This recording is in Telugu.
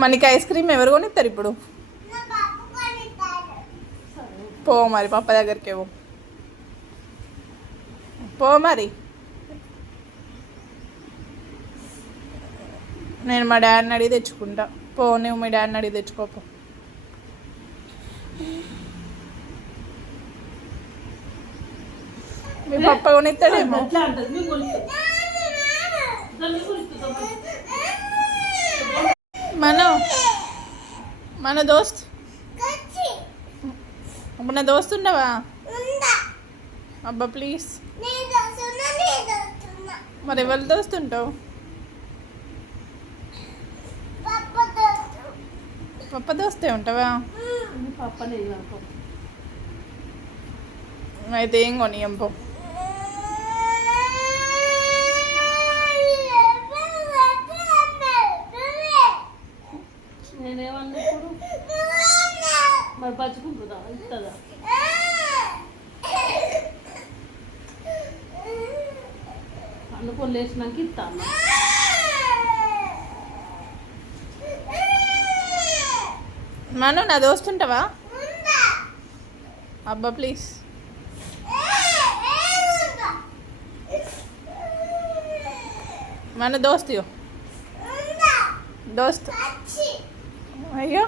మనకి ఐస్ క్రీమ్ ఎవరు కొనిస్తారు ఇప్పుడు? పో మరి పప్ప దగ్గరికి పో మరి. నేను మా డాడీని అడిగి తెచ్చుకుంటా. పో, నువ్వు మీ డాడీని అడిగి తెచ్చుకోపో. మీ పప్ప కొనిస్తాడేమో. మన దోస్త్ మన దోస్త్ ఉండవా? అబ్బా ప్లీజ్. మరి ఎవరు దోస్త్ ఉంటావు? పప్ప దోస్తే ఉంటావా? అయితే ఏం కొనియం పో. నేనేమన్నప్పుడు మరి పచ్చుకుంటుందా ఇస్తుందా? అనుకోని లేచినాక ఇస్తాను. మను నా దోస్తుంటావా? అబ్బా ప్లీజ్. మన దోస్త్ దోస్త్ అయ్యో